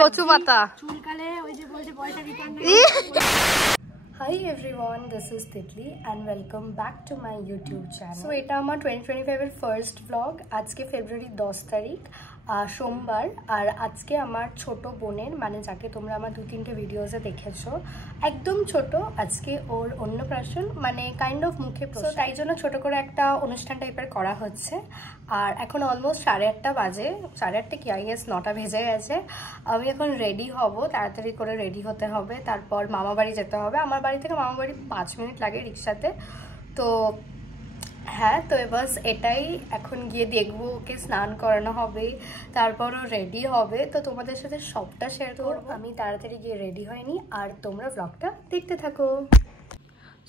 কচু পাতা। Hi everyone, this is Titli and welcome back to my YouTube channel. So এটা আমার 2025 এর ফার্স্ট ব্লগ। আজকে ফেব্রুয়ারি 10 তারিখ সোমবার। আর আজকে আমার ছোট বোনের, মানে যাকে তোমরা আমার 2-3টে ভিডিওসে দেখেছো, একদম ছোট, আজকে ওর অন্নপ্রাশন, মানে কাইন্ড অফ মুখে প্রসাদ। তাই জন্য ছোট করে একটা অনুষ্ঠান টাইপের করা হচ্ছে। আর এখন অলমোস্ট 8:30 বাজে, 8:30 কি আই গেস 9টা বেজে গেছে। আমি এখন রেডি হব, তাড়াতাড়ি করে রেডি হতে হবে, তারপর মামা বাড়ি যেতে হবে। আমার বাড়ি থেকে মামা বাড়ি 5 মিনিট লাগে রিক্সাতে। তো হ্যাঁ, তো বাস এটাই। এখন গিয়ে দেখবো, ওকে স্নান করানো হবে, তারপরও রেডি হবে। তো তোমাদের সাথে সবটা শেয়ার করবো। আমি তাড়াতাড়ি গিয়ে রেডি হয়নি, আর তোমরা ব্লগটা দেখতে থাকো।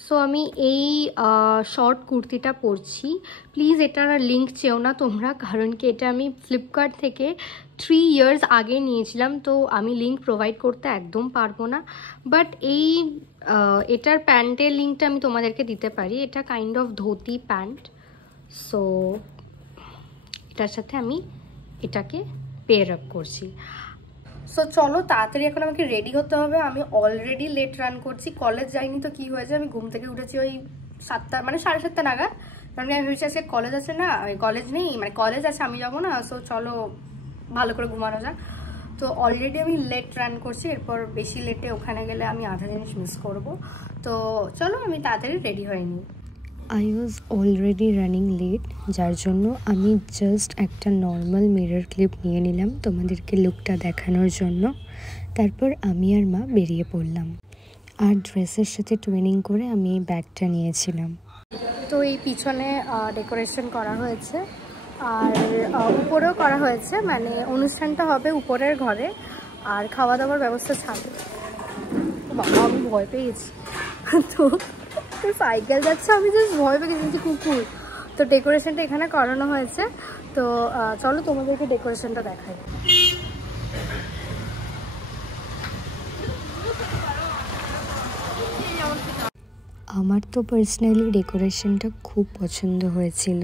সো আমি এই শর্ট কুর্তিটা পরছি। প্লিজ এটার লিঙ্ক চেও না তোমরা, কারণ কি এটা আমি ফ্লিপকার্ট থেকে 3 ইয়ার্স আগে নিয়েছিলাম, তো আমি লিঙ্ক প্রোভাইড করতে একদম পারবো না। বাট এটার প্যান্টের লিঙ্কটা আমি তোমাদেরকে দিতে পারি। এটা kind of dhoti pant. So এটার সাথে আমি এটাকে পেয়ার আপ করছি। সো চলো তাড়াতাড়ি এখন আমাকে রেডি হতে হবে। আমি অলরেডি লেট রান করছি, কলেজ যাইনি তো কি হয়েছে, আমি ঘুম থেকে উঠেছি ওই 7টা, মানে 7:30 নাগাদ। কারণ আমি ভেবেছি আজকে কলেজ আছে না, কলেজ নেই, মানে কলেজ আছে, আমি যাবো না। সো চলো ভালো করে ঘুমানো যাক। তো অলরেডি আমি লেট রান করছি, এরপর বেশি লেটে ওখানে গেলে আমি আধা জিনিস মিস করব। তো চলো আমি তাড়াতাড়ি রেডি হয়নি। I was already running late, যার জন্য আমি জাস্ট একটা নর্মাল মিরর ক্লিপ নিয়ে নিলাম তোমাদেরকে লুকটা দেখানোর জন্য। তারপর আমি আর মা বেরিয়ে পড়লাম। আর ড্রেসের সাথে টুইনিং করে আমি এই ব্যাগটা নিয়েছিলাম। তো এই পিছনে ডেকোরেশন করা হয়েছে, আর উপরেও করা হয়েছে, মানে অনুষ্ঠানটা হবে উপরের ঘরে, আর খাওয়া দাওয়ার ব্যবস্থা থাকবে। বাবা আমি ভয় পেয়ে গেছি, তো সাইকেল যাচ্ছে, আমি জাস্ট ভয় পেয়ে গেছি, কুকুর। তো ডেকোরেশনটা এখানে করানো হয়েছে। তো চলো তোমাদেরকে ডেকোরেশনটা দেখাই। আমার তো পার্সোনালি ডেকোরেশনটা খুব পছন্দ হয়েছিল।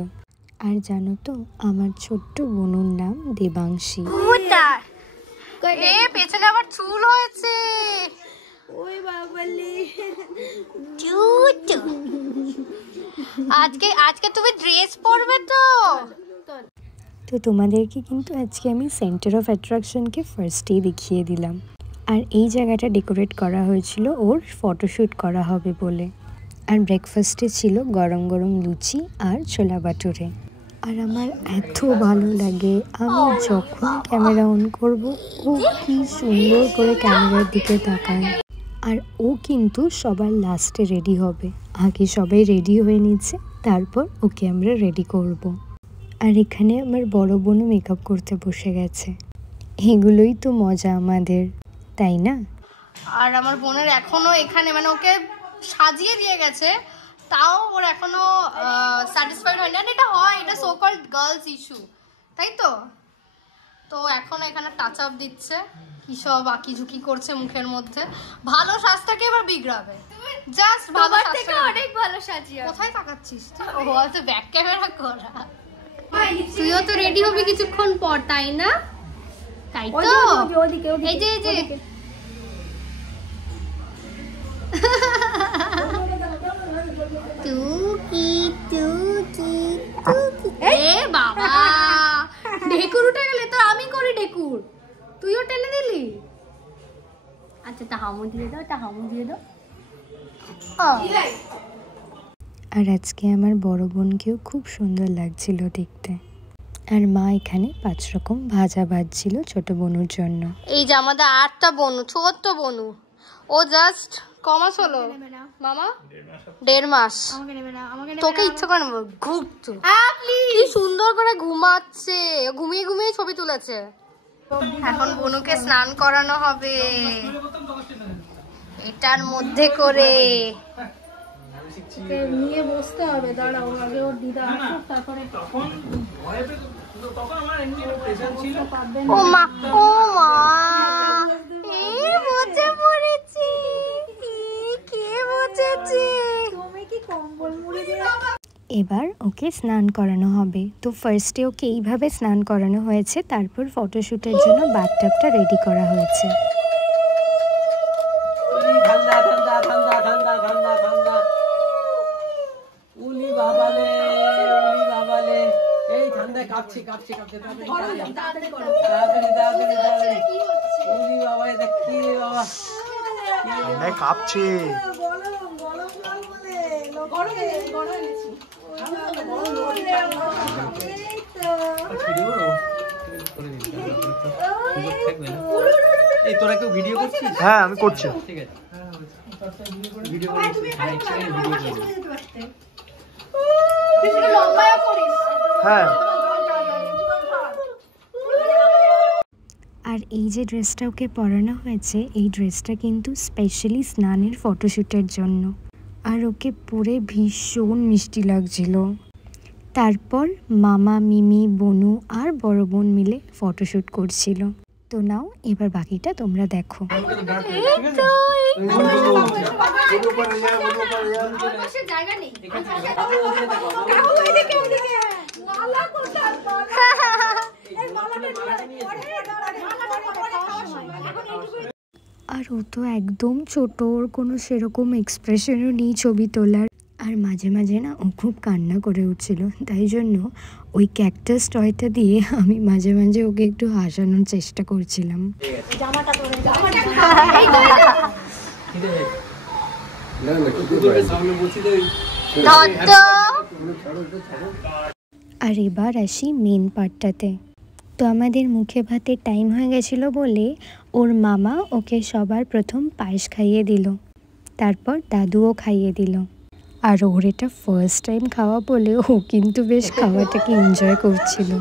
আর জানো তো, আমার ছোট্ট বোনের নাম দেবাংশী। পেছনে আবার চুল হয়েছে। ওই বাবালি, আজকে তুমি ড্রেস পরবে তো? তো তোমাদেরকে কিন্তু আজকে আমি সেন্টার অফ অ্যাট্রাকশনকে ফার্স্টেই দেখিয়ে দিলাম। আর এই জায়গাটা ডেকোরেট করা হয়েছিল ওর ফটোশ্যুট করা হবে বলে। আর ব্রেকফাস্টে ছিল গরম গরম লুচি আর ছোলা বাটুরে। আর আমার এত ভালো লাগে, আমি যখন ক্যামেরা অন করব, ও কি সুন্দর করে ক্যামেরার দিকে তাকায়। আর ও কিন্তু সবার লাস্টে রেডি হবে, আগে সবাই রেডি হয়ে নিচ্ছে, তারপর ওকে আমরা রেডি করব। আর এখানে আমার বড় বোনও মেকআপ করতে বসে গেছে। এগুলোই তো মজা আমাদের, তাই না? আর আমার বোনের এখনো এখানে, মানে ওকে সাজিয়ে দিয়ে গেছে, তাও ওর এখনো স্যাটিসফাইড হয়নি। আর এটা হয়, এটা সো কল্ড গার্লস ইস্যু, তাই তো? তো এখন এখানে টাচ আপ দিচ্ছে, কি সব আঁকি ঝুঁকি করছে মুখের মধ্যে। ভালো সাজটাকে এবার বিগড়াবে, জাস্ট ভালো সাজটা অনেক ভালো সাজিয়ে। কোথায় তাকাচ্ছিস তুই? ও হয়তো ব্যাক ক্যামেরা করা। তুইও তো রেডি হবি কিছুক্ষণ পর, তাই না? তাই তো, এই যে এই যে বাবা ঢেকুর উঠে গেলে তো আমি করি ঢেকুর, তুইও টেনে দিলি। আচ্ছা তা হামু দিয়ে দাও, তা হামু দিয়ে দাও। আর আজকে আমার বড় বোনকেও খুব সুন্দর লাগছিল দেখতে। আর মা এখানে 5 রকম ভাজা ভাজছিল ছোট বোনুর জন্য। এই যে আমাদের 8টা বোনু, ছোট্ট বোনু, ও জাস্ট কমাস হলো মামা 1.5 মাস। তোকে ইচ্ছা করে না ঘুরতো, কি সুন্দর করে ঘুমাচ্ছে, ঘুমিয়ে ঘুমিয়ে ছবি তুলেছে। এখন বোনুকে স্নান করানো হবে এটার মধ্যে করে, নিয়ে বসতে হবে। দাঁড়াও, আগে ওর দিদা আসুক, তারপরে ও মা, ও মা এই বসে পড়েছি, কে বসেছে? তুমি কি কম্বল মুড়ি দিয়ে? এবার ওকে স্নান করানো হবে। তো ফার্স্টে ওকে এইভাবে স্নান করানো হয়েছে, তারপর ফটোশ্যুটের জন্য বাথটাবটা রেডি করা হয়েছে। কাঁপছে। হ্যাঁ আমি করছি। হ্যাঁ আর এই যে ড্রেসটা ওকে পরানো হয়েছে, এই ড্রেসটা কিন্তু স্পেশালি স্নানের ফটোশ্যুটের জন্য, আর ওকে পরে ভীষণ মিষ্টি লাগছিল। তারপর মামা, মিমি, বনু আর বড় বোন মিলে ফটোশ্যুট করছিল। তো নাও এবার বাকিটা তোমরা দেখো। আর ও তো একদম ছোট, ওর কোনো সেরকম এক্সপ্রেশনও নেই ছবি তোলার। আর মাঝে মাঝে না ও খুব কান্না করে উঠছিল, তাই জন্য ওই ক্যাকটাস টয়টা দিয়ে আমি মাঝে মাঝে ওকে একটু হাসানোর চেষ্টা করছিলাম। আর এবার আসি মেন পার্টটাতে। তো আমাদের মুখে ভাতের টাইম হয়ে গেছিল বলে ওর মামা ওকে সবার প্রথম পায়েস খাইয়ে দিল, তারপর দাদুও খাইয়ে দিল। আর ওর এটা ফার্স্ট টাইম খাওয়া বলে ও কিন্তু বেশ খাওয়াটাকে এনজয় করছিল।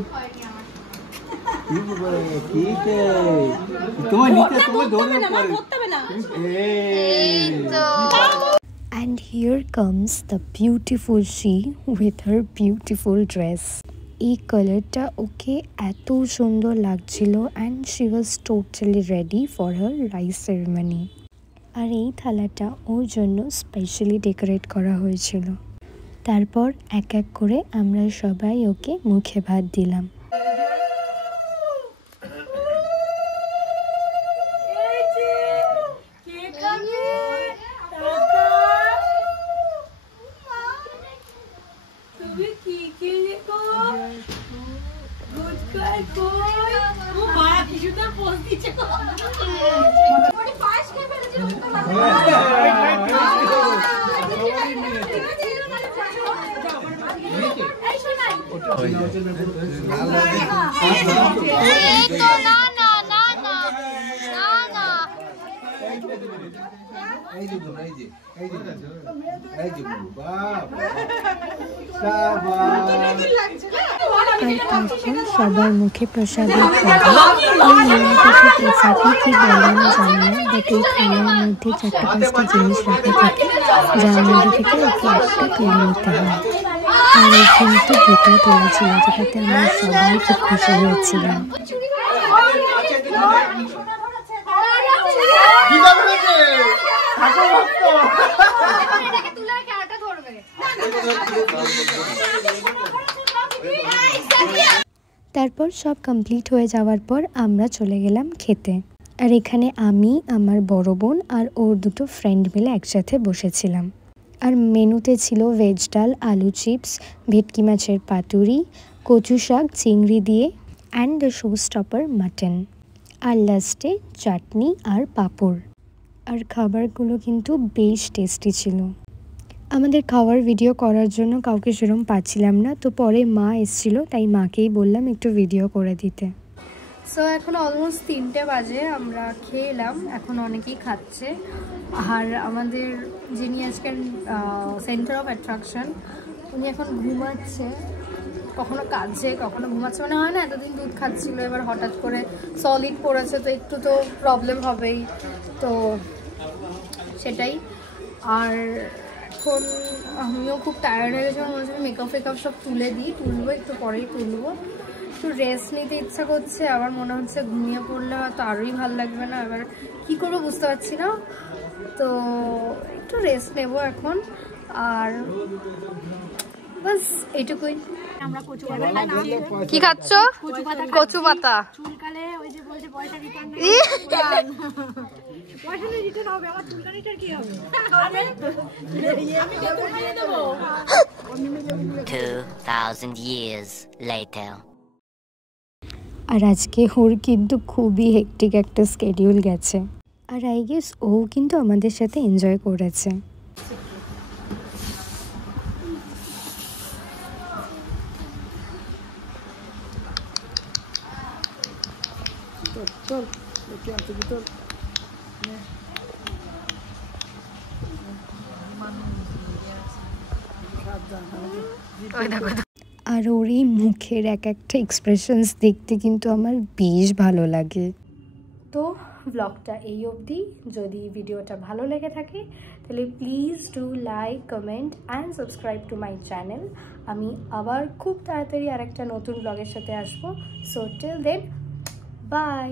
And here comes the beautiful she with her beautiful dress. এই কালারটা ওকে এত সুন্দর লাগছিল and she was totally ready for her rice ceremony. আর এই থালাটা ওর জন্য স্পেশালি ডেকোরেট করা হয়েছিল। তারপর এক এক করে আমরা সবাই ওকে মুখে ভাত দিলাম। সবার মুখে প্রসাদের কি বলেন জানি না, বাট এই থালার মধ্যে 4-5টা জিনিস রাখা থাকে, যার মধ্যে থেকে ওকে একটা তুলে নিতে হয়। আর এই কিন্তু দুটো তুলেছিল, যেটাতে আমরা সবাই খুব খুশি হয়েছিলাম। তারপর সব কমপ্লিট হয়ে যাওয়ার পর আমরা চলে গেলাম খেতে। আর এখানে আমি, আমার বড় বোন আর ওর দুটো ফ্রেন্ড মিলে একসাথে বসেছিলাম। আর মেনুতে ছিল ভেজ ডাল, আলু চিপস, ভেটকি মাছের পাতুরি, কচু শাক চিংড়ি দিয়ে and the show stopper mutton, আর লাস্টে চাটনি আর পাঁপড়। আর খাবারগুলো কিন্তু বেশ টেস্টি ছিল। আমাদের খাওয়ার ভিডিও করার জন্য কাউকে সেরকম পাচ্ছিলাম না, তো পরে মা এসেছিলো, তাই মাকেই বললাম একটু ভিডিও করে দিতে। সো এখন অলমোস্ট 3টে বাজে, আমরা খেয়ে এলাম, এখন অনেকেই খাচ্ছে। আর আমাদের যিনি আজকের সেন্টার অফ অ্যাট্রাকশন, উনি এখন ঘুমাচ্ছে, কখনো কাঁদছে কখনো ঘুমাচ্ছে, মানে হয় না, এতদিন দুধ খাচ্ছিল, এবার হঠাৎ করে সলিড পড়েছে, তো একটু তো প্রবলেম হবেই, তো সেটাই। আর এখন আমিও খুব টায়ার্ড হয়ে গেছিলাম, মনে হচ্ছে মেকআপ ফেকআপ সব তুলবো একটু পরেই তুলবো। একটু রেস্ট নিতে ইচ্ছা করছে, আবার মনে হচ্ছে ঘুমিয়ে পড়লে হয়তো আরোই ভালো লাগবে না, এবার কী করবো বুঝতে পারছি না, তো একটু রেস্ট নেব এখন। আর বাস এইটুকুই। আমরা কচু পাতা খাচ্ছি। কি খাচ্ছ? কচু পাতা। চুলকালে ওই যে বলছে পয়সা রিটার্ন নেই। ই! পয়সা রিটার্ন হবে, আমার চুলকা রিটার্ন কি হবে? আমি কত খাইয়ে দেব? 2,000 years later. আর আজকে ওর কিন্তু খুবই হেক্টিক একটা স্কেডিউল গেছে, আর আই গেস ও কিন্তু আমাদের সাথে এনজয় করেছে। আর ওর এই মুখের এক একটা এক্সপ্রেশনস দেখতে কিন্তু আমার বেশ ভালো লাগে। তো ব্লগটা এই অবধি। যদি ভিডিওটা ভালো লেগে থাকে তাহলে please do like, comment and subscribe to my channel. আমি আবার খুব তাড়াতাড়ি আরেকটা নতুন ব্লগের সাথে আসবো। So till then, by.